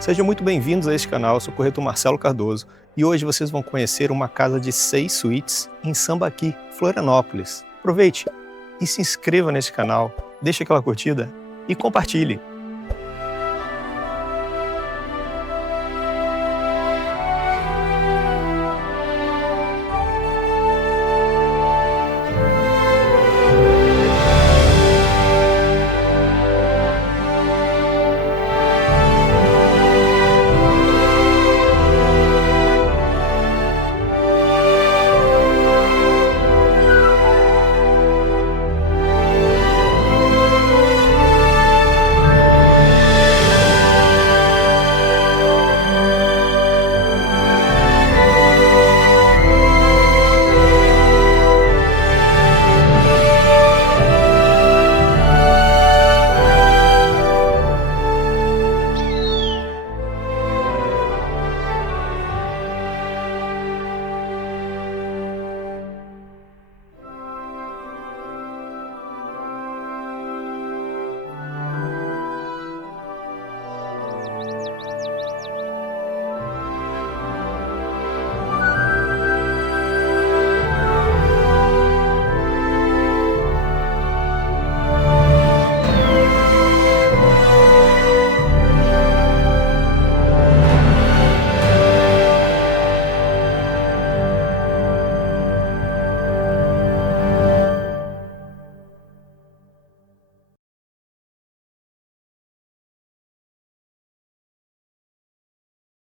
Sejam muito bem-vindos a este canal, eu sou o corretor Marcelo Cardoso e hoje vocês vão conhecer uma casa de 6 suítes em Sambaqui, Florianópolis. Aproveite e se inscreva nesse canal, deixe aquela curtida e compartilhe.